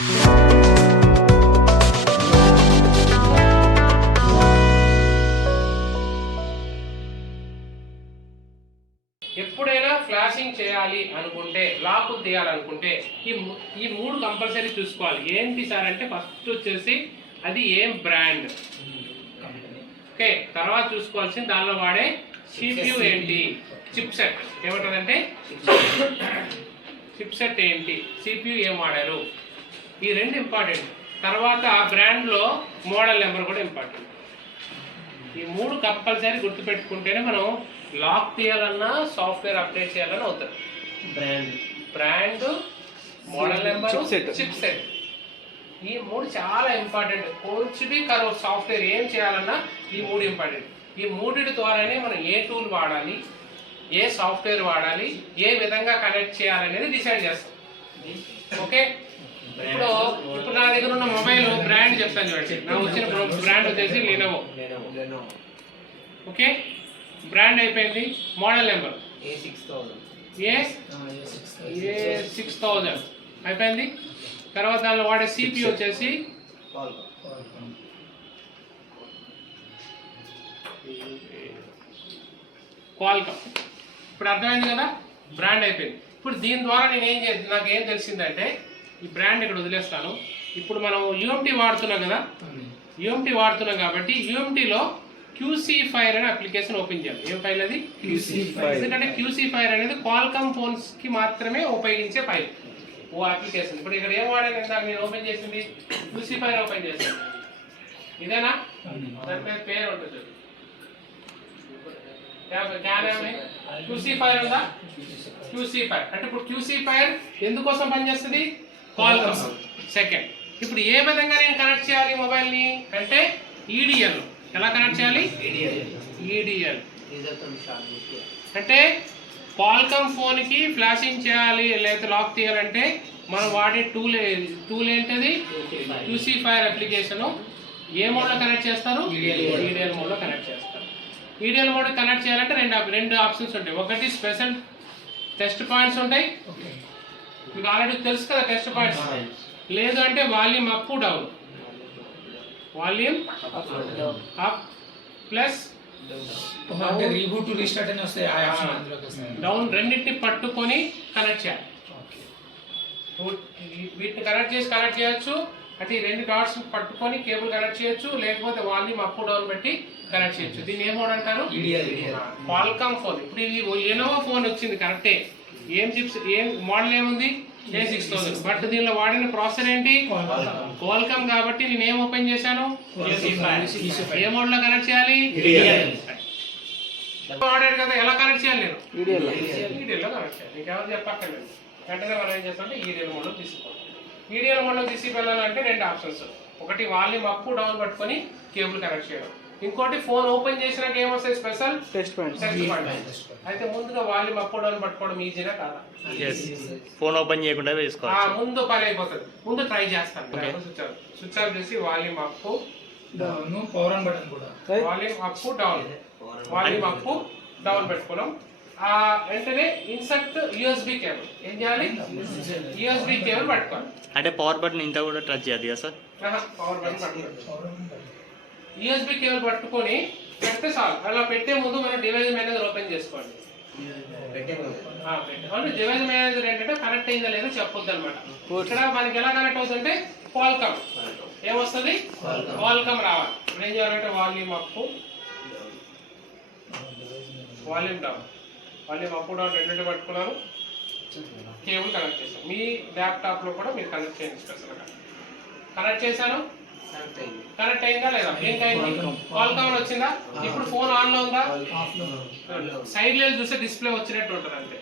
ఎప్పుడైనా ఫ్లాషింగ్ చేయాలి అనుకుంటే, లాక్ తీయాలనుకుంటే ఈ మూడు కంపల్సరీ చూసుకోవాలి. ఏంటి సార్ అంటే ఫస్ట్ వచ్చేసి అది ఏం బ్రాండ్, ఓకే. తర్వాత చూసుకోవాల్సింది దానిలో వాడే CPU ఏంటి, చిప్ సెట్ ఏమంటుందంటే చిప్ సెట్ ఏంటి, CPU ఏం వాడారు, ఈ రెండు ఇంపార్టెంట్. తర్వాత బ్రాండ్లో మోడల్ నెంబర్ కూడా ఇంపార్టెంట్. ఈ మూడు కంపల్సరీ గుర్తుపెట్టుకుంటేనే మనం లాక్ తీయాలన్నా సాఫ్ట్వేర్ అప్డేట్ చేయాలని అవుతుంది. Brand model number chip set ఈ మూడు చాలా ఇంపార్టెంట్. కొంచెం కరో సాఫ్ట్వేర్ ఏం చేయాలన్నా ఈ మూడు ఇంపార్టెంట్. ఈ మూడిటి ద్వారానే మనం ఏ టూల్ వాడాలి, ఏ సాఫ్ట్వేర్ వాడాలి, ఏ విధంగా కనెక్ట్ చేయాలనేది డిసైడ్ చేస్తాం. ఓకే. ఇప్పుడు నా దగ్గర ఉన్న మొబైల్ బ్రాండ్ చెప్తాను చూడండి. నాకు వచ్చిన బ్రాండ్ వచ్చేసి లెనోవో. ఓకే, బ్రాండ్ అయిపోయింది. మోడల్ నెంబర్ A6000 అయిపోయింది. తర్వాత దానిలో వాడే CPU వచ్చేసి క్వాల్కమ్. ఇప్పుడు అర్థమైంది కదా, బ్రాండ్ అయిపోయింది. ఇప్పుడు దీని ద్వారా నాకు ఏం తెలిసిందంటే ఈ బ్రాండ్ ఇక్కడ వదిలేస్తాను. ఇప్పుడు మనం UMT వాడుతున్నాం కదా, UMT వాడుతున్నాం కాబట్టి UMTలో QC ఫైర్ అనే అప్లికేషన్ ఓపెన్ చేయాలి. ఏం ఫైల్ అది? QC fire. ఎందుకంటే QC ఫైర్ అనేది క్వాల్కమ్ ఫోన్స్ కి మాత్రమే ఉపయోగించే ఫైల్, ఓ అప్లికేషన్. ఇప్పుడు ఇక్కడ ఏం వాడాను ఇందాక నేను ఓపెన్ చేసింది QC ఫైర్ ఓపెన్ చేస్తాను. ఇదేనా? దాని మీద పేరు ఉంటుంది QC ఫైర్ ఉందా? QC ఫైర్ అంటే ఇప్పుడు QC ఫైర్ ఎందుకోసం పనిచేస్తుంది? క్వాల్కమ్. సెకండ్, ఇప్పుడు ఏ విధంగా నేను కనెక్ట్ చేయాలి మొబైల్ని అంటే EDL. ఎలా కనెక్ట్ చేయాలి? EDL అంటే క్వాల్కమ్ ఫోన్కి ఫ్లాషింగ్ చేయాలి లేదా లాక్ తీయాలంటే మనం వాడే టూల్ ఏంటది? QC fire application. ఏ మోడ్లో కనెక్ట్ చేస్తారు? EDL మోడ్లో కనెక్ట్ చేస్తారు. EDL మోడ్ కనెక్ట్ చేయాలంటే రెండు ఆప్షన్స్ ఉంటాయి. ఒకటి స్పెషల్ టెస్ట్ పాయింట్స్ ఉంటాయి, మీకు ఆల్రెడీ తెలుసు కదా టెస్ట్ పాయింట్స్. లేదు అంటే volume up down, volume up plus reboot restart అని వస్తాయి. డౌన్ రెండింటిని పట్టుకొని కనెక్ట్ చేయాలి. వీటిని కనెక్ట్ చేయొచ్చు. అంటే ఈ రెండు డాట్స్ పట్టుకొని కేబుల్ కనెక్ట్ చేయొచ్చు, లేకపోతే వాల్యూమ్ అప్ డౌన్ బట్టి కనెక్ట్ చేయొచ్చు. దీన్ని ఏం మోడ్ అంటారు? Qualcomm phone. ఇప్పుడు ఇది లెనోవో ఫోన్ వచ్చింది కరెక్టే. ఏం మోడల్ ఏముంది? A6000. బట్ దీనిలో వాడిన ప్రాసెసర్ ఏంటి? క్వాల్కమ్. కాబట్టి నేను ఏం ఓపెన్ చేశాను? ఏ మోడ్ లో కనెక్ట్ చేయాలి? వాడాడు కదా, ఎలా కనెక్ట్ చేయాలి? నేను EDL లో కనెక్ట్ చేయాలి. ఇంకెవరు చెప్పక్కర్లేదు. వెంటనే మనం ఏం చేస్తామంటే EDL మోడ్ లో తీసుకోవాలి. EDL మోడ్ లో తీసుకెళ్ళాలంటే రెండు ఆప్షన్స్. ఒకటి వాల్యూమ్ అప్ డౌన్ పట్టుకొని కేబుల్ కనెక్ట్ చేయడం. ఇంకోటి ఫోన్ ఓపెన్ చేసినాక ఏమొస్తాయి? Special test point. అయితే ముందుగా వాల్యూమ్ అప్ డౌన్ పట్టుకోవడం ఈజీనా కాదా? ఫోన్ ఓపెన్ చేయకుండా వేసుకోవాలి. ముందు పని అయిపోతుంది. ముందు ట్రై చేస్తాను. స్విచ్ ఆఫ్ చేసి volume up down, power on button కూడా volume up down, volume up down పెట్టుకోవడం. వెంటనే ఇన్సర్ట్ USB కేబుల్. ఏం చేయాలి? USB కేబుల్ పట్టుకోవాలి. అంటే పవర్ బటన్ ఇంత కూడా టచ్ చేయాలి కదా సార్? పవర్ బటన్ పట్టుకోవాలి. USB కేబుల్ పట్టుకొని పెడితే చాలు. అలా పెట్టే ముందు మనం డివైస్ మేనేజర్ ఓపెన్ చేసుకోండి. డివైస్ మేనేజర్ ఏంటంటే కనెక్ట్ అయిందా లేదో చెప్పొద్దు అనమాట. ఇక్కడ మనకి ఎలా కనెక్ట్ అవుతుందంటే క్వాల్కమ్ ఏమొస్తుంది? క్వాల్కమ్ రావాలి. ఇప్పుడు ఏం చేయాలంటే volume up, volume down, volume up down రెండు పట్టుకున్నారు. కేబుల్ కనెక్ట్ చేశాను. మీ ల్యాప్టాప్ లో కూడా మీరు కనెక్ట్ చేయండి. స్పెషల్గా కనెక్ట్ చేశాను. కనెక్ట్ అయిందా లేదా? ఏంటైంది? క్వాల్కమ్ వచ్చిందా? ఇప్పుడు ఫోన్ ఆన్ లో ఉందా? సైడ్ లో చూస్తే డిస్ప్లే వచ్చినట్టు ఉంటుంది అంతే.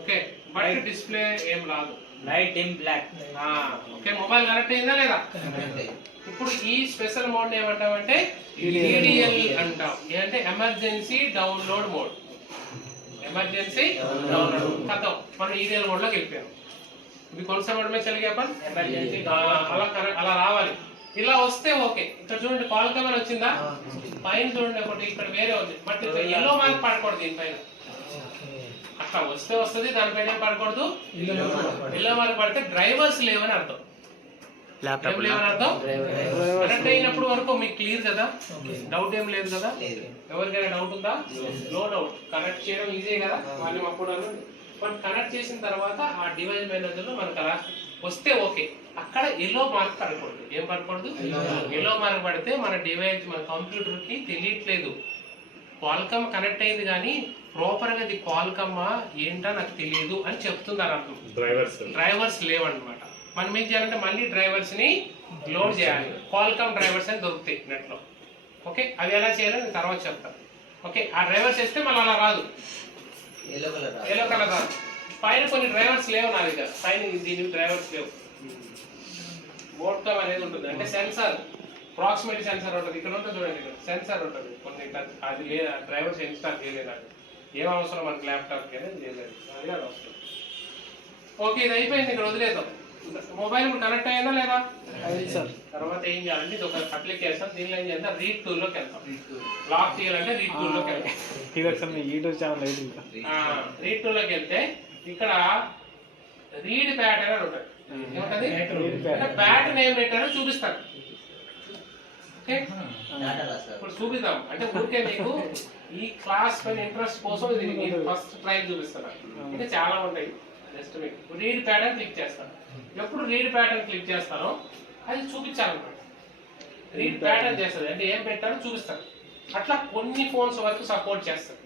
ఓకే, బట్ డిస్ప్లే ఏం రాదు. Light in black. Okay, mobile connect అయిందా లేదా? ఇప్పుడు ఈ స్పెషల్ మోడ్ ఏమంటామంటే EDL అంటాం. ఏంటంటే emergency download mode. Emergency download ఖతం. మనం EDL మోడ్ లోకి వెళ్ళిపోయాం. ఇది కొనసాగడమే చలిగా ఎమర్జెన్సీ అలా రావాలి. ఇలా వస్తే ఓకే. ఇక్కడ చూడండి క్వాల్కమ్ అని వచ్చిందా? పైన చూడండి ఒకటి ఇక్కడ వేరే ఉంది, బట్ ఎల్లో మార్క్ పడకూడదు దీనిపైన. అట్లా వస్తే వస్తుంది, దానిపైన ఏం పడకూడదు, ఎల్లో మార్క్ పడితే డ్రైవర్స్ లేవని అర్థం. ఏం లేవని అర్థం. కనెక్ట్ అయినప్పుడు వరకు మీకు క్లియర్ కదా, డౌట్ ఏం లేదు కదా, ఎవరికైనా డౌట్ ఉందా? No doubt. కనెక్ట్ చేయడం ఈజీ కదా, వాళ్ళు అప్పుడు బట్ కనెక్ట్ చేసిన తర్వాత ఆ డివైస్ మేనేజర్ లో మనకు అలా వస్తే ఓకే. అక్కడ ఎల్లో మార్క్ పడకూడదు. ఏం పడకూడదు? ఎల్లో మార్క్ పడితే మన డివైస్ మన కంప్యూటర్ కి తెలియట్లేదు, క్వాల్కమ్ కనెక్ట్ అయింది కానీ ప్రాపర్ గా ఇది క్వాల్కమ్మా ఏంటో నాకు తెలియదు అని చెప్తుంది అని అర్థం. డ్రైవర్స్ లేవన్నమాట. మనం ఏం చేయాలంటే మళ్ళీ డ్రైవర్స్ ని లోడ్ చేయాలి. క్వాల్కమ్ డ్రైవర్స్ అని దొరుకుతాయి నెట్ లో. ఓకే, అవి ఎలా చేయాలో నేను తర్వాత చెప్తాను. ఓకే, ఆ డ్రైవర్స్ వేస్తే మళ్ళీ అలా రాదు, ఎల్లో కలర్ రాదు. పైన కొన్ని డ్రైవర్స్ లేవు నా దగ్గర, పైన దీనికి డ్రైవర్స్ లేవు. బోర్డ్కమ్ అనేది ఉంటుంది, అంటే సెన్సార్, ప్రాక్సిమిటీ సెన్సార్ ఉంటుంది. ఇక్కడ ఉంటుంది చూడండి, ఇక్కడ సెన్సార్ ఉంటుంది కొన్ని, అది లేదా డ్రైవర్స్ ఇన్స్టాల్ చేయలేదు. అది ఏం అవసరం మనకి ల్యాప్టాప్కి అనేది చేయలేదు, అది అవసరం. ఓకే, ఇది అయిపోయింది, ఇక్కడ వదిలేద్దాం. మొబైల్ కనెక్ట్ అయ్యిందా లేదా? తర్వాత ఏం చేయాలంటే ఇది ఒక అప్లికేషన్, దీనిలో ఏం చేయాలంటే రీడ్ టూల్ లోకి వెళ్తాం. లాక్ చేయాలంటే రీడ్ టూల్ లోకి వెళ్తాం. రీడ్ టూల్ లోకి వెళ్తే ఇక్కడ రీడ్ ప్యాటర్న్ అని ఉంటుంది. ఏముంటుంది? ప్యాటర్న్ ఏం పెట్టారో చూపిస్తాను. ఓకే, ఇప్పుడు చూపిద్దాం. అంటే ఊరికే మీకు ఈ క్లాస్ పైన ఇంట్రెస్ట్ కోసం ఇది ఫస్ట్ ట్రైల్ చూపిస్తాను. ఇంకా చాలా ఉంటాయి. జస్ట్ మీకు రీడ్ ప్యాటర్న్ క్లిక్ చేస్తాను. ఎప్పుడు రీడ్ ప్యాటర్న్ క్లిక్ చేస్తానో అది చూపించాలన్నమాట. రీడ్ ప్యాటర్న్ చేస్తుంది అంటే ఏం పెట్టారో చూపిస్తాను. అట్లా కొన్ని ఫోన్స్ వరకు సపోర్ట్ చేస్తారు.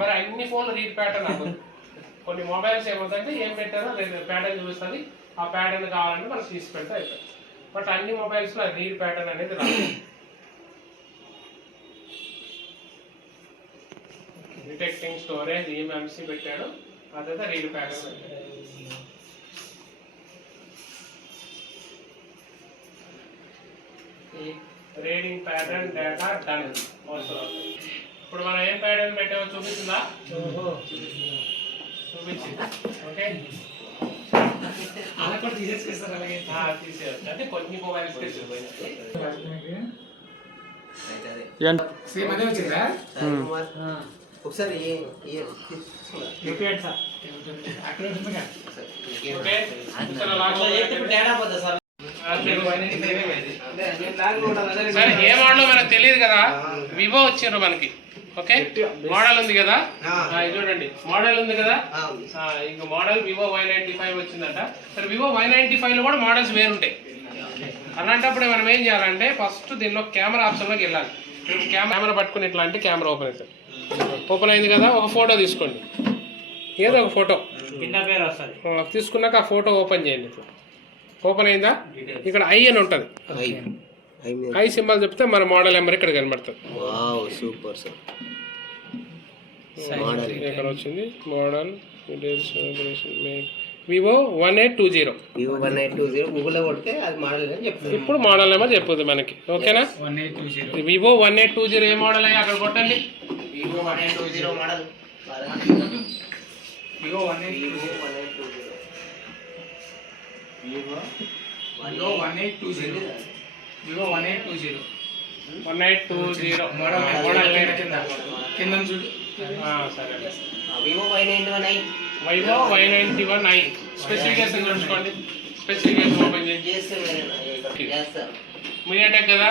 మరి అన్ని ఫోన్లు రీడ్ ప్యాటర్న్ అవ్వదు. కొన్ని మొబైల్స్ ఏమవుతుందంటే ఏం పెట్టారో ప్యాటర్న్ చూపిస్తుంది. ఆ ప్యాటర్న్ కావాలంటే మనం తీసి పెడితే అయిపోతుంది. బట్ అన్ని మొబైల్స్లో రీడ్ ప్యాటర్న్ అనేది రాదు. డిటెక్టింగ్ స్టోరేజ్ EMMC పెట్టాడు, అదైతే రీడ్ ప్యాటర్న్ పెట్టాడు. Reading pattern data done. ఇప్పుడు మనం ఏం ప్యాటర్న్ పెట్టామో చూపిస్తుందా? చూపించింది. ఓకే, తీసేయచ్చు. అంటే కొన్ని మొబైల్స్ ఒకసారి సరే, ఏ మోడల్ మనకు తెలియదు కదా, వివో వచ్చిండ్రు మనకి. ఓకే, మోడల్ ఉంది కదా, ఇది చూడండి మోడల్ ఉంది కదా. ఇంక మోడల్ వివో Y95 వచ్చిందట. సరే, వివో Y95 లో కూడా మోడల్స్ వేరుంటాయి. అలాంటప్పుడు మనం ఏం చేయాలంటే ఫస్ట్ దీనిలో కెమెరా ఆప్షన్లోకి వెళ్ళాలి. కెమెరా పట్టుకుని ఇట్లా అంటే కెమెరా ఓపెన్ అవుతుంది. ఓపెన్ అయింది కదా, ఒక ఫోటో తీసుకోండి, ఏదో ఒక ఫోటో తీసుకున్నాక ఆ ఫోటో ఓపెన్ చేయండి. ఓపెన్ అయిందా? ఇక్కడ ఐ అని ఉంటుంది, ఐ సింబల్ చెప్తే మన మోడల్ నెంబర్ ఇక్కడ కనబడుతుంది. ఇక్కడ వచ్చింది మోడల్ వివో 1820. ఇప్పుడు మోడల్ నెంబర్ చెప్పుద్ది మనకి. ఓకేనా? వివో 1820 ఏ మోడల్ అయ్యా అక్కడ కొట్టండి. Vivo 1820 model. వివో 1820 మోడల్ కింద చూడు. సరే, Vivo Y91i. Vivo Y91i specification చూసుకోండి. స్పెసిఫికేషన్ ఓపెన్ చేయండి. మీడియాటెక్ కదా,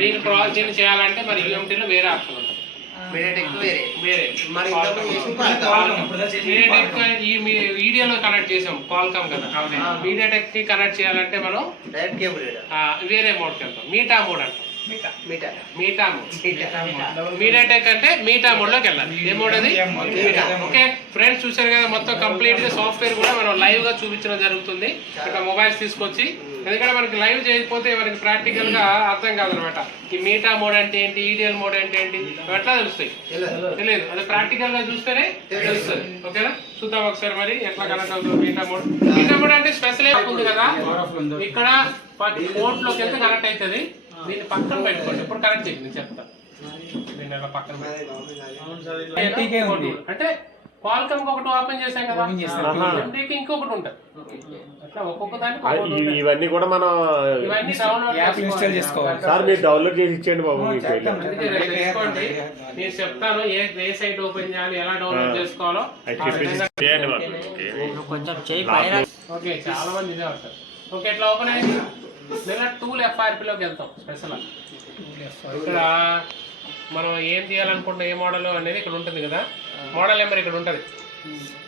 దీన్ని క్రాస్ దీన్ని చేయాలంటే మరి యూఎంటీలో వేరే ఆప్షన్ ఉంటుంది. ఈ వీడియోలో కనెక్ట్ చేసాం క్వాల్కామ్ కదా, మీడియాటెక్ కి కనెక్ట్ చేయాలంటే మనం వేరే మోడ్కి వెళ్తాం. మీటా మోడ్ అంటాం. మీడియాటెక్ అంటే మీటా మోడ్ లోకి వెళ్ళాలి. ఏ మోడ్ అది? ఓకే ఫ్రెండ్స్, చూసారు కదా, మొత్తం కంప్లీట్ గా సాఫ్ట్వేర్ కూడా మనం లైవ్ గా చూపించడం జరుగుతుంది. ఇక్కడ మొబైల్స్ తీసుకొచ్చి, ఎందుకంటే మనకి లైవ్ చేయకపోతే మనకి ప్రాక్టికల్ గా అర్థం కాదనమాట. ఈ మీటా మోడ్ అంటే ఏంటి, ఈడియల్ మోడ్ అంటే ఏంటి, ఎట్లా తెలుస్తాయి? తెలియదు. అది ప్రాక్టికల్ గా చూస్తేనే తెలుస్తుంది. ఓకేనా? చూద్దాం ఒకసారి మరి ఎట్లా కనెక్ట్ అవుతుంది మీటా మోడ్. మీటా మోడ్ అంటే స్పెషల్ ఉంది కదా, ఇక్కడ పోర్ట్ లోకి వెళ్తే కనెక్ట్ అవుతుంది. దీన్ని పక్కన పెట్టుకోండి. ఇప్పుడు కనెక్ట్ చేయండి, నేను చెప్తాను. దీన్ని ఎలా పక్కన అంటే క్వాల్కమ్ ఒకటి ఓపెన్ చేసాం కదా, Open చేసాం. ఎంటీకి ఇంకొకటి ఉంటుంది. అట్లా ఒక్కొక్క దానికి ఒక్కొక్కటి ఉంటుంది. ఇవన్నీ కూడా మనం ఇవన్నీ డౌన్లోడ్ యాప్ ఇన్స్టాల్ చేసుకోవాలి. సార్ మీరు డౌన్లోడ్ చేసి ఇచ్చేయండి బాబు మీకు చేద్దాం. అందుకే రేపు తెచ్చుకోండి. నేను చెప్తాను ఏ సైట్ ఓపెన్ చేయాలి, ఎలా డౌన్లోడ్ చేసుకోవాలో. చేయండి బాబు. కొంచెం చేయి పైన. ఓకే, చాలా మంది ఇదే అవుతారు. ఓకే, ఇట్లా ఓపెన్ అయింది. లేదా టూల్ ఎఫ్ఆర్పిలోకి వెళ్తాం. స్పెషల్ ఇక్కడ మనం ఏం చేయాలనుకుంటున్న ఏ మోడల్ అనేది ఇక్కడ ఉంటుంది కదా. మోడల్ నెంబర్ ఇక్కడ ఉంటుంది.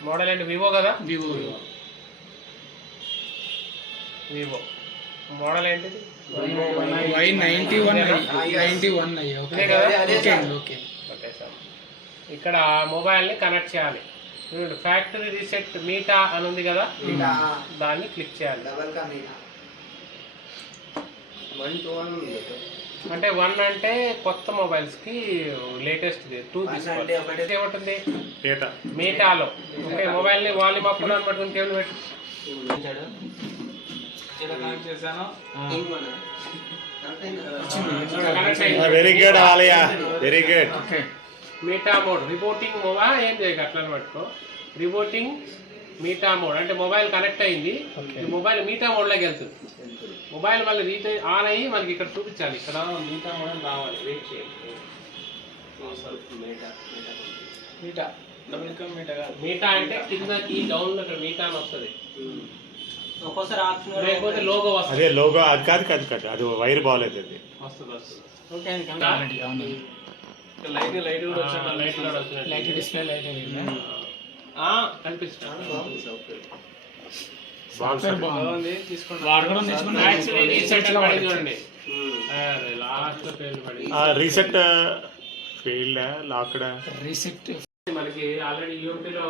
మోడల్ ఏంటి? వివో కదా. వివో మోడల్ ఏంటిది? Y91 ఇదే కదా. ఓకే ఓకే సార్, ఇక్కడ మొబైల్ని కనెక్ట్ చేయాలి. ఫ్యాక్టరీ రీసెట్ మీటా అని ఉంది కదా, దాన్ని క్లిక్ చేయాలి. అంటే 1 అంటే కొత్త మొబైల్స్ కి లేటెస్ట్, 2 తీసుకోవాలి. ఏముంటుంది మీటాలో? ఓకే, మొబైల్ ని వాల్యూమ్ అప్ డౌన్ పట్టుకుని కేబుల్ పెట్టి కనెక్ట్ అయింది. Very good Alaya, very good. మీటా మోడ్ రిపోర్టింగ్ మొబైల్ ఏం చేయక అట్లా పట్టుకో. రిపోర్టింగ్ మీటా మోడ్ అంటే మొబైల్ కనెక్ట్ అయింది, మొబైల్ మీటా మోడ్లోకి వెళ్తుంది. మొబైల్ మళ్ళీ రీటైల్ ఆన్ అయ్యి మనకి ఇక్కడ చూపించాలి. ఇక్కడ మీటా మోడ్ అని రావాలి. వెయిట్ చేయండి. మీటా అంటే కిందకి డౌన్ ఇక్కడ మీటా అని వస్తుంది. లేకపోతే లోగో వస్తుంది. అదే లోగో, అది కాదు కాదు కాదు, అది వైర్ బాగాలేదు అది. వస్తుంది వస్తుంది. లైట్ డిస్ప్లే లైట్ కనిపిస్తుంది. బాగుంది. తీసుకోండి. యాక్చువల్లీ రీసెట్ అని పడింది చూడండి. లాస్ట్ పేజ్ పడింది. Reset failed locked reset. మనకి ఆల్రెడీ యూఎంటీలో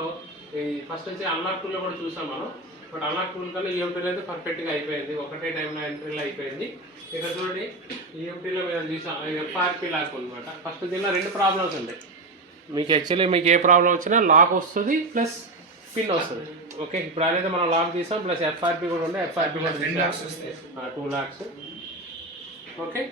ఫస్ట్ వచ్చి అన్లాక్ టూల్లో కూడా చూసాం మనం. బట్ అన్లాక్ టూల్ కన్నా యూఎంటీలో అయితే పర్ఫెక్ట్గా అయిపోయింది. ఒకటే టైంలో ఎంట్రీలో అయిపోయింది. ఇక్కడ చూడండి, యూఎంటీలో మేము చూసాం ఎఫ్ఆర్పి లాక్ అనమాట. ఫస్ట్ దీనిలో 2 ప్రాబ్లమ్స్ ఉంటాయి. మీకు యాక్చువల్లీ మీకు ఏ ప్రాబ్లం వచ్చినా లాక్ వస్తుంది ప్లస్ పిన్ వస్తుంది. ఓకే, ఇప్పుడు అదైతే మనం లాక్ తీసాం ప్లస్ ఎఫ్ఆర్పి కూడా ఉండే. ఎఫ్ఆర్పి కూడా 2 lakhs 2 lakhs. ఓకే.